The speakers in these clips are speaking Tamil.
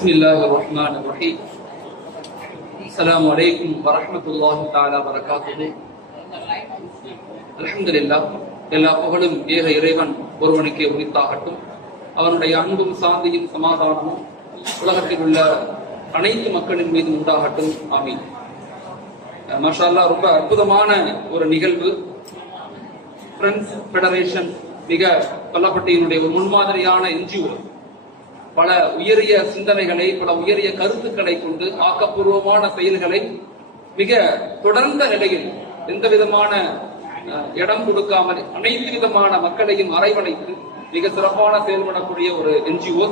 بسم الله الرحمن الرحيم السلام عليكم ورحمة الله تعالى وبركاته அல்ஹம்துலில்லா எல்லா புகழும் ஏக இறைவன் ஒருவனுக்கே உரித்தாகட்டும் அவனுடைய அன்பும் சாந்தியும் சமாதானமும் உலகத்தில் உள்ள அனைத்து மக்களின் மீது உண்டாகட்டும் ஆமீன் மாஷா அல்லாஹ் ரொம்ப அற்புதமான ஒரு நிகழ்வு ஃப்ரெண்ட்ஸ் ஃபெடரேஷன் மிக கொல்லப்பட்டியினுடைய ஒரு முன்மாதிரியான என்ஜிஓ பல உயரிய சிந்தனைகளை பல உயரிய கருத்துக்களை கொண்டு ஆக்கப்பூர்வமான செயல்களை மிக தொடர்ந்த நிலையில் எந்த விதமான இடம் கொடுக்காமல் அனைத்து விதமான மக்களையும் அரவணைத்து மிக சிறப்பான செயல்படக்கூடிய ஒரு என்ஜிஓ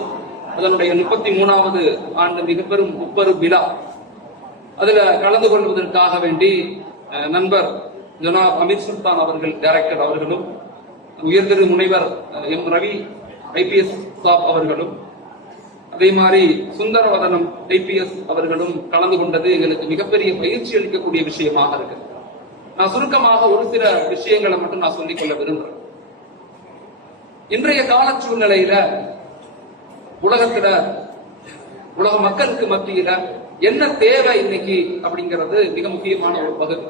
அதனுடைய முப்பத்தி மூணாவது ஆண்டு மிக பெரும் முப்பெரும் விழா. அதுல கலந்து கொள்வதற்காக வேண்டி நண்பர் ஜனாப் அமித் சுல்தான் அவர்கள் டைரக்டர் அவர்களும் உயர்திரு முனைவர் எம் ரவி ஐபிஎஸ் சாப் அவர்களும் அதே மாதிரி சுந்தரவதனம் ஐபிஎஸ் அவர்களும் கலந்து கொண்டது எங்களுக்கு மிகப்பெரிய பயிற்சி அளிக்கக்கூடிய விஷயமாக இருக்கு. நான் சுருக்கமாக ஒரு சில விஷயங்களை மட்டும் நான் சொல்லிக்கொள்ள விரும்புறேன். இன்றைய கால சூழ்நிலையில உலகத்துல உலக மக்களுக்கு மத்தியில என்ன தேவை இன்னைக்கு அப்படிங்கிறது மிக முக்கியமான ஒரு பகுதி.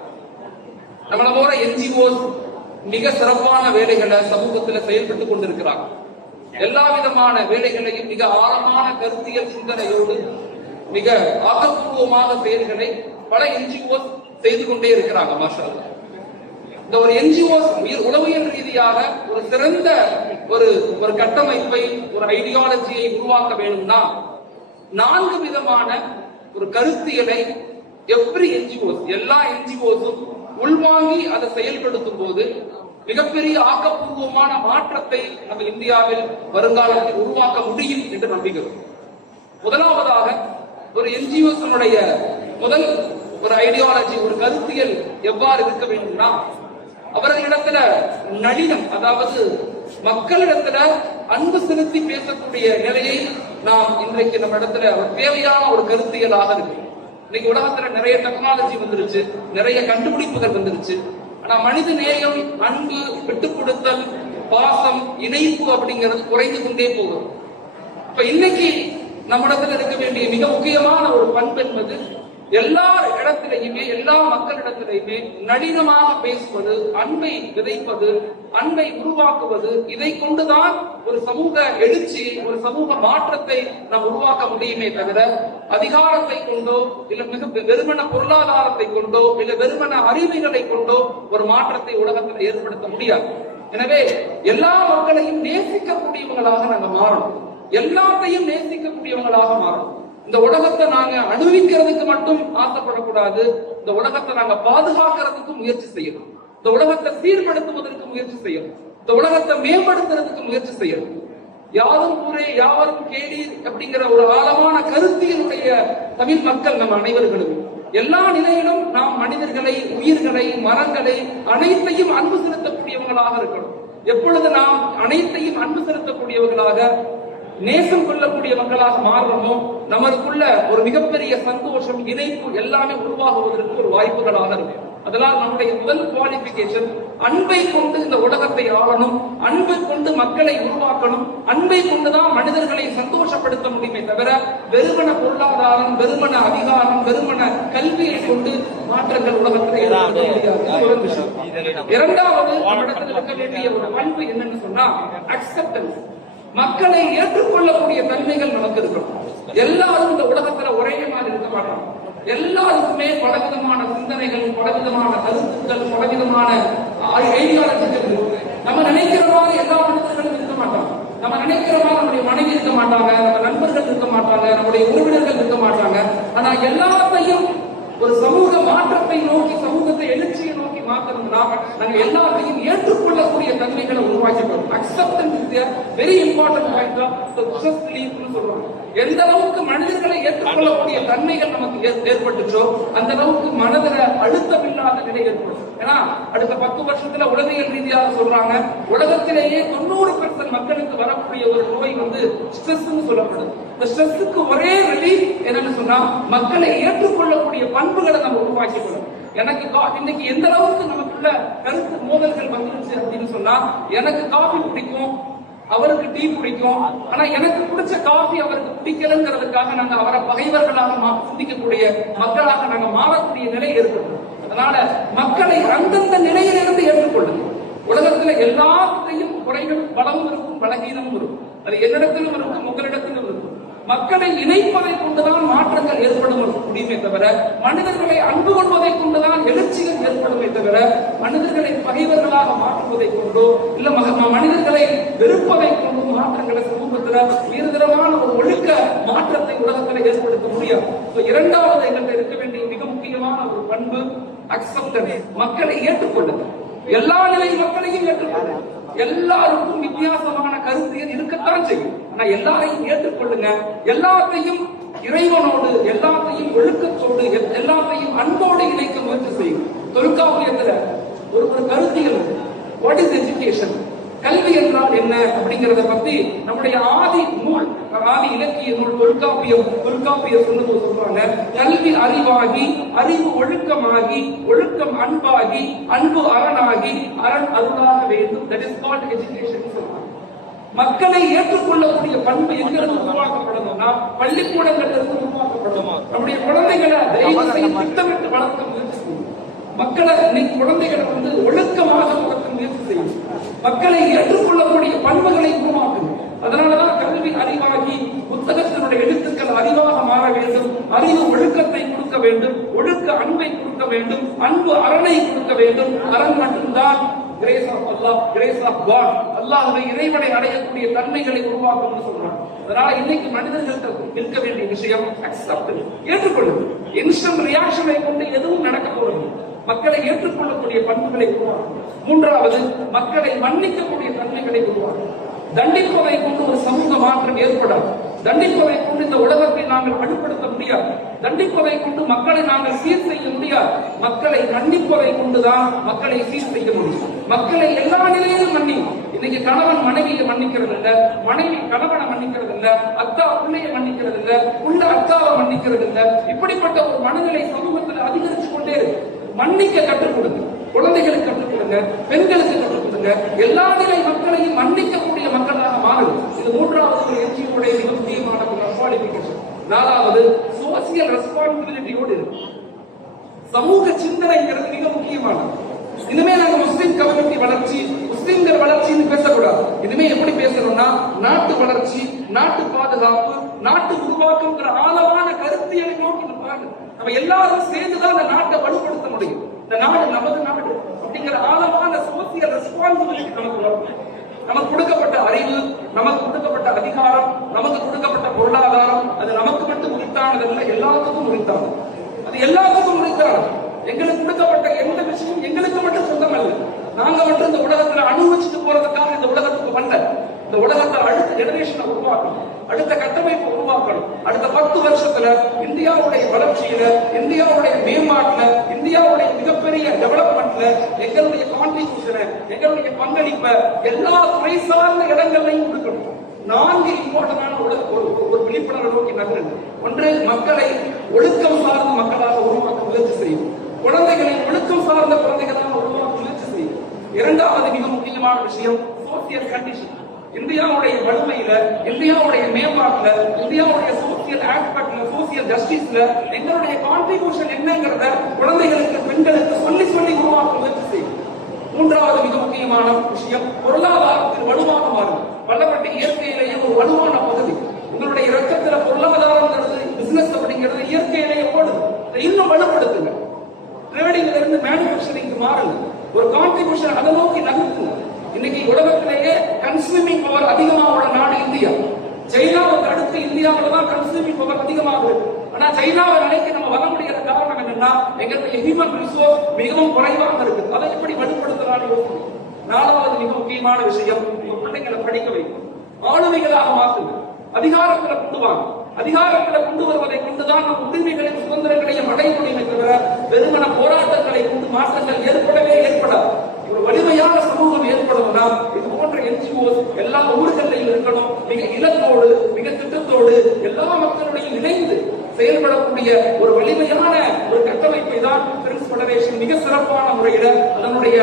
நம்மள போற என்ஜிஓஸ் மிக சிறப்பான வேலைகளை சமூகத்துல செயல்பட்டு கொண்டிருக்கிறாங்க. எல்லா விதமான வேலைகளையும் மிக ஆழமான கருத்தியல் சிந்தனையோடு மிக ஆக்கப்பூர்வமாக செயல்களை பல என்ஜிஓஸ் செய்து கொண்டே இருக்கிறாங்க மாஷா இந்த ஒரு என்ஜிஓஸ் உளவியல் ரீதியாக ஒரு சிறந்த ஒரு ஒரு கட்டமைப்பை ஒரு ஐடியாலஜியை உருவாக்க வேணும்னா நான்கு விதமான ஒரு கருத்தியலை எவ்ரி என்ஜிஓஸ் எல்லா என்ஜிஓஸும் உள்வாங்கி அதை செயல்படுத்தும் போது மிகப்பெரிய ஆக்கப்பூர்வமான மாற்றத்தை நம்ம இந்தியாவில் வருங்காலத்தில் உருவாக்க முடியும் என்று நம்புகிறோம். முதலாவதாக ஒரு என்ஜிஓஸனுடைய முதல் ஒரு ஐடியாலஜி ஒரு கருத்தியல் எவ்வாறு இருக்க வேண்டும்னா அவர்களிடத்துல நளினம் அதாவது மக்களிடத்துல அன்பு செலுத்தி பேசக்கூடிய நிலையை நாம் இன்றைக்கு நம்ம இடத்துல ஒரு தேவையான ஒரு கருத்தியலாக இருக்கு. இன்னைக்கு உலகத்துல நிறைய டெக்னாலஜி வந்துருச்சு நிறைய கண்டுபிடிப்புகள் வந்துருச்சு. ஆனா மனித நேயம் அன்பு விட்டுக் கொடுத்தல் பாசம் இணைப்பு அப்படிங்கிறது குறைந்து கொண்டே போகும். இப்ப இன்னைக்கு நம்மிடத்துல இருக்க வேண்டிய மிக முக்கியமான ஒரு பண்பு என்பது எல்லா இடத்திலையுமே எல்லா மக்களிடத்திலையுமே நளினமாக பேசுவது அன்பை விதைப்பது அன்பை உருவாக்குவது இதை கொண்டுதான் ஒரு சமூக எழுச்சி ஒரு சமூக மாற்றத்தை நாம் உருவாக்க முடியுமே தவிர அதிகாரத்தை கொண்டோ இல்ல மிக வெறுமன பொருளாதாரத்தை கொண்டோ இல்ல வெறுமன அறிவுகளை கொண்டோ ஒரு மாற்றத்தை உலகத்தில் ஏற்படுத்த முடியாது. எனவே எல்லா மக்களையும் நேசிக்கக்கூடியவங்களாக நாங்க மாறணும். எல்லாத்தையும் நேசிக்கக்கூடியவங்களாக மாறணும். இந்த உலகத்தை நாங்க அனுபவிக்கிறதுக்கு மட்டும் ஆசைப்படக்கூடாது. இந்த உலகத்தை நாங்க பாதுகாக்கிறதுக்கு முயற்சி செய்யணும். இந்த உலகத்தை சீர்படுத்துவதற்கு முயற்சி செய்யணும். இந்த உலகத்தை மேம்படுத்துறதுக்கு முயற்சி செய்யணும். யாரும் கூறே யாவரும் கேளீர் அப்படிங்கிற ஒரு ஆழமான கருத்தியனுடைய தமிழ் மக்கள் நம் அனைவர்களும் எல்லா நிலையிலும் நாம் மனிதர்களை உயிர்களை மரங்களை அனைத்தையும் அன்பு செலுத்தக்கூடியவங்களாக இருக்கணும். எப்பொழுது நாம் அனைத்தையும் அன்பு செலுத்தக்கூடியவர்களாக நேசம் கொள்ளக்கூடிய மக்களாக மாறுறோமோ நமக்குள்ள ஒரு மிகப்பெரிய சந்தோஷம் இணைப்பு எல்லாமே உருவாகுவதற்கு ஒரு வாய்ப்புகளாக இருக்கும் அதனால் நம்முடைய முதல் குவாலிபிகேஷன் அன்பை கொண்டு இந்த உலகத்தை ஆளணும் அன்பை கொண்டு மக்களை உருவாக்கணும் அன்பை கொண்டுதான் மனிதர்களை சந்தோஷப்படுத்த முடியுமே தவிர வெறுமன பொருளாதாரம் வெறுமன அதிகாரம் வெறுமன கல்வியை கொண்டு மாற்றங்கள் உலகத்தில் இரண்டாவது நம்மிடத்தில் இருக்க வேண்டிய ஒரு பண்பு என்னன்னு சொன்னா அக்செப்டன்ஸ் மக்களை ஏற்றுக்கொள்ளக்கூடிய தன்மைகள் நமக்கு இருக்கணும் எல்லாரும் இந்த உலகத்துல ஒரே மாதிரி இருக்க மாட்டோம். எல்லாருக்குமே பலவிதமான சிந்தனைகள் பலவிதமான கருத்துக்கள் பலவிதமான ஐடியாலஜிகள் இருக்கு. நம்ம நினைக்கிற மாதிரி எல்லா மனிதர்களும் இருக்க மாட்டோம். நம்ம நினைக்கிற மாதிரி நம்முடைய மனைவி இருக்க மாட்டாங்க நம்ம நண்பர்கள் இருக்க மாட்டாங்க நம்முடைய உறவினர்கள் இருக்க மாட்டாங்க. ஆனா எல்லாத்தையும் ஒரு சமூக மாற்றத்தை நோக்கி சமூகத்தை எழுச்சியை நோக்கி மாற்றணும்னா நாங்க எல்லாத்தையும் ஏற்றுக்கொள்ளக்கூடிய தன்மைகளை உருவாக்கிட்டோம் acceptance is very important point தான். சக்சஸ் சொல்றோம். எந்த அளவுக்கு மனிதர்களை ஏற்றுக்கொள்ளக்கூடிய தன்மைகள் நமக்கு ஏற்- ஏற்பட்டுச்சோ அந்த அளவுக்கு மனதில அழுத்தம் இல்லாத நிலை ஏற்படும். ஏன்னா அடுத்த பத்து வருஷத்துல உலகியல் ரீதியாக சொல்றாங்க உலகத்திலேயே தொண்ணூறு பெர்சன்ட் மக்களுக்கு வரக்கூடிய ஒரு நோய் வந்து ஸ்ட்ரெஸ்ன்னு சொல்லப்படுது. இந்த ஸ்ட்ரெஸ்ஸுக்கு ஒரே ரிலீஃப் என்னன்னு சொன்னா மக்களை ஏற்றுக்கொள்ளக்கூடிய பண்புகளை நம்ம உருவாக்கிக்கணும். எனக்கு கா- இன்னைக்கு எந்த அளவுக்கு நமக்குள்ள கருத்து மோதல்கள் வந்துருச்சு அப்படின்னு சொன்னா எனக்கு காஃபி பிடிக்கும் அவருக்கு டீ பிடிக்கும் ஆனா எனக்கு பிடிச்ச காஃபி அவருக்கு பிடிக்கலங்கிறதுக்காக நாங்க அவரை பகைவர்களாக சிந்திக்கக்கூடிய மக்களாக நாங்க மாறக்கூடிய நிலை ஏற்படும். அதனால மக்களை அந்தந்த நிலையிலிருந்து ஏற்றுக்கொள்ளுங்க. உலகத்துல எல்லாத்தையும் குறைகள் பலமும் இருக்கும் பலகீனமும் இருக்கும். அது என்னிடத்திலும் இருக்கும் உங்களிடத்திலும் இருக்கும். மக்களை இணைப்பதை கொண்டுதான் மாற்றங்கள் ஏற்படும் முடியுமே தவிர மனிதர்களை அன்பு கொள்வதை கொண்டுதான் எழுச்சிகள் ஏற்படுமே தவிர மனிதர்களை பகைவர்களாக மாற்றுவதை கொண்டோ இல்ல மனிதர்களை வெறுப்பதை கொண்டோ மாற்றங்களை சமூகத்துல உயர்தரமான ஒரு ஒழுக்க மாற்றத்தை உலகத்துல ஏற்படுத்த முடியாது இரண்டாவது எங்கள்கிட்ட இருக்க வேண்டிய மிக முக்கியமான ஒரு பண்பு அக்செப்டன்ஸ் மக்களை ஏற்றுக்கொள்ளுங்க எல்லா நிலை மக்களையும் ஏற்றுக்கொள்ளுங்க எல்லாருக்கும் வித்தியாசமான கருத்து இருக்கத்தான் செய்யும். ஆனா எல்லாரையும் ஏற்றுக்கொள்ளுங்க. எல்லாத்தையும் இறைவனோடு எல்லாத்தையும் ஒழுக்கத்தோடு எல்- எல்லாத்தையும் அன்போடு இணைக்க முயற்சி செய்யும் தொல்காப்பியத்துல ஒரு ஒரு கருத்தியல் வாட் இஸ் எஜுகேஷன் கல்வி என்றால் என்ன அப்படிங்கறத பத்தி நம்முடைய ஆதி நூல் ஆதி இலக்கிய நூல் தொல்காப்பியம் தொல்காப்பியம் சொன்னது சொல்றாங்க. கல்வி அறிவாகி அறிவு ஒழுக்கமாகி ஒழுக்கம் அன்பாகி அன்பு அரணாகி அரண் அருளாக வேண்டும். தட் இஸ் கால்ட் எஜுகேஷன் சொல்றாங்க. மக்களை ஏற்றுக்கொள்ளக்கூடிய பண்பு எங்கிருந்து உருவாக்கப்படணும்னா பள்ளிக்கூடங்கள்ல இருந்து உருவாக்கப்படணும். நம்முடைய குழந்தைகளை தயவு செய்து திட்டமிட்டு வளர்க்க முயற்சி மக்களை இன்னைக்கு குழந்தைகளை வந்து ஒழுக்கமாக வளர்க்க முயற்சி செய்யும். மக்களை ஏற்றுக்கொள்ளக்கூடிய பண்புகளை உருவாக்கும். அதனாலதான் கல்வி அறிவாகி புத்தகத்தினுடைய எழுத்துக்கள் அறிவாக மாற வேண்டும். அறிவு ஒழுக்கத்தை கொடுக்க வேண்டும். ஒழுக்க அன்பை கொடுக்க வேண்டும். அன்பு அரணை கொடுக்க வேண்டும். அரண் மட்டும்தான் grace of Allah grace of God அல்லாஹுவை இறைவனை அடையக்கூடிய தன்மைகளை உருவாக்கும்னு சொல்றாங்க. அதனால இன்னைக்கு மனிதர்கள்ட்ட இருக்க வேண்டிய விஷயம் அக்செப்ட் ஏற்றுக்கொள்ளுங்க இன்ஸ்டன்ட் ரியாக்ஷனை கொண்டு எதுவும் நடக்க போறது மக்களை ஏற்றுக்கொள்ளக்கூடிய பண்புகளை உருவாக்கும். மூன்றாவது மக்களை மன்னிக்கக்கூடிய தன்மைகளை உருவாக்கும். தண்டிப்பதை கொண்டு ஒரு சமூக மாற்றம் ஏற்படாது தண்டிப்பதை கொண்டு இந்த உலகத்தை நாங்கள் வலுப்படுத்த முடியாது. தண்டிப்பதை கொண்டு மக்களை நாங்கள் சீர் செய்ய முடியாது. மக்களை மன்னிப்பதை கொண்டுதான் மக்களை சீர் செய்ய முடியும். மக்களை எல்லா நிலையிலும் மன்னி இன்னைக்கு கணவன் மனைவியை மன்னிக்கிறது இல்ல மனைவி கணவனை மன்னிக்கிறது இல்ல அத்தா பிள்ளையை மன்னிக்கிறது இல்ல உள்ள அத்தாவை மன்னிக்கிறது இல்ல. இப்படிப்பட்ட ஒரு மனநிலை சமூகத்தில் அதிகரிச்சு கொண்டே இருக்கு. மன்னிக்க கற்றுக் கொடுங்க. குழந்தைகளுக்கு கற்றுக் கொடுங்க. பெண்களுக்கு கற்றுக் கொடுங்க. எல்லா நிலை மக்களையும் மன்னிக்கக்கூடிய மக்களாக மாறுது இது மூன்றாவது ஒரு என்ஜிஓடைய மிக முக்கியமான குவாலிபிகேஷன் நாலாவது சோசியல் ரெஸ்பான்சிபிலிட்டியோடு இருக்கு சமூக சிந்தனைங்கிறது மிக முக்கியமானது. இனிமே நாங்க முஸ்லிம் கம்யூனிட்டி வளர்ச்சி முஸ்லிம்கள் வளர்ச்சின்னு பேசக்கூடாது. இனிமே எப்படி பேசணும்னா நாட்டு வளர்ச்சி நாட்டு பாதுகாப்பு நாட்டு உருவாக்கம்ங்கிற ஆழமான கருத்தியலை நோக்கி பாருங்க நம்ம எல்லாரும் சேர்ந்துதான் அந்த நாட்டை வலுப்படுத்த முடியும். இந்த நாடு நமது நாடு. அப்படிங்கிற ஆழமான சோசியல் ரெஸ்பான்சிபிலிட்டி நமக்கு நமக்கு கொடுக்கப்பட்ட அறிவு நமக்கு கொடுக்கப்பட்ட அதிகாரம் நமக்கு கொடுக்கப்பட்ட பொருளாதாரம் அது நமக்கு மட்டும் உரித்தானதல்ல எல்லாத்துக்கும் உரித்தானது. அது எல்லாத்துக்கும் உரித்தானது. எங்களுக்கு கொடுக்கப்பட்ட எந்த விஷயம் எங்களுக்கு மட்டும் சொந்தம் அல்ல நாங்க மட்டும் இந்த உலகத்துல அனுபவிச்சுட்டு போறதுக்காக இந்த உலகத்துக்கு வந்தேன். இந்த உலகத்தை அடுத்த ஜெனரேஷனை உருவாக்கணும். அடுத்த கட்டமைப்பை உருவாக்கணும். அடுத்த பத்து வருஷத்துல இந்தியாவுடைய வளர்ச்சியில இந்தியாவுடைய மேம்பாட்டுல இந்தியாவுடைய மிகப்பெரிய டெவலப்மெண்ட்ல எங்களுடைய கான்ட்ரிபியூஷனை எங்களுடைய பங்களிப்பை எல்லா துறை சார்ந்த இடங்கள்லையும் கொடுக்கணும். நான்கு இம்பார்ட்டன்டான ஒரு ஒரு- ஒரு விழிப்புணர்வை நோக்கி நகருங்க ஒன்று மக்களை ஒழுக்கம் சார்ந்த மக்களாக உருவாக்க முயற்சி செய்யும். குழந்தைகளை ஒழுக்கம் சார்ந்த குழந்தைகளாக உருவாக்க முயற்சி செய்யும். இரண்டாவது மிக முக்கியமான விஷயம் சோசியல் கண்டிஷன் இந்தியாவுடைய வலிமையில இந்தியாவுடைய மேம்பாட்டுல இந்தியாவுடைய சோசியல் ஆஸ்பெக்ட்ல சோசியல் ஜஸ்டிஸ்ல எங்களுடைய கான்ட்ரிபியூஷன் என்னங்கிறத குழந்தைகளுக்கு பெண்களுக்கு சொல்லி சொல்லி உருவாக்க முயற்சி செய்யும். மூன்றாவது மிக முக்கியமான விஷயம் பொருளாதாரத்தில் வலுவாக மாறும். வல்லப்பட்ட இயற்கையிலேயே ஒரு வலுவான பகுதி. உங்களுடைய ரத்தத்துல பொருளாதாரங்கிறது பிசினஸ் அப்படிங்கிறது இயற்கையிலேயே போடுது இன்னும் வலுப்படுத்துங்க. ட்ரேடிங்ல இருந்து மேனுஃபேக்சரிங் மாறுங்க. ஒரு கான்ட்ரிபியூஷன் அதை நோக்கி நகர்த்துங்க. இன்னைக்கு உலகத்திலேயே கன்சூமிங் பவர் அதிகமா உள்ள நாடு இந்தியா சைனாவுக்கு அடுத்து இந்தியாவில தான் கன்சூமிங் பவர் அதிகமாகுது. ஆனா சைனாவை நிலைக்கு நம்ம வர முடியாத காரணம் என்னன்னா எங்களுடைய ஹியூமன் ரிசோர்ஸ் மிகவும் குறைவாக இருக்கு. அதை எப்படி வலுப்படுத்தலாம்னு யோசிக்கணும் நாலாவது மிக முக்கியமான விஷயம் உங்க பிள்ளைங்களை படிக்க வைக்கும் ஆளுமைகளாக மாற்றுங்க. அதிகாரத்துல கொண்டு வாங்க. அதிகாரத்துல கொண்டு வருவதை கொண்டுதான் நம் உரிமைகளையும் சுதந்திரங்களையும் அடைய முடியுமே தவிர வெறுமன போராட்டங்களை கொண்டு மாற்றங்கள் ஏற்படவே ஏற்படாது. ஒரு வலிமையான சமூகம் ஏற்படணும்னா இது போன்ற என்ஜிஓஸ் எல்லா ஊர்களிலும் இருக்கணும். மிக இலக்கோடு மிக திட்டத்தோடு எல்லா மக்களுடையும் இணைந்து செயல்படக்கூடிய ஒரு வலிமையான ஒரு கட்டமைப்பை தான் பிரின்ஸ் ஃபெடரேஷன் மிக சிறப்பான முறையில அதனுடைய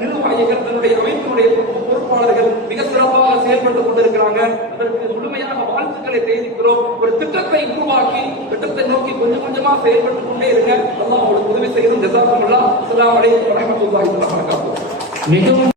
நிர்வாகிகள் தன்னுடைய அமைப்பினுடைய பொறுப்பாளர்கள் மிக சிறப்பாக செயல்பட்டுக் கொண்டிருக்கிறாங்க. அதற்கு முழுமையாக வாழ்த்துக்களை தெரிவிக்கிறோம். ஒரு திட்டத்தை உருவாக்கி திட்டத்தை நோக்கி கொஞ்சம் கொஞ்சமா செயல்பட்டுக் கொண்டே இருங்க. அல்லாஹ் உங்களுக்கு உதவி செய்யணும் ஜசாக்கும் அல்லாஹ் அஸ்ஸலாமு அலைக்கும் வரஹ்மத்துல்லாஹி வபரகாத்துஹு. மிகவும்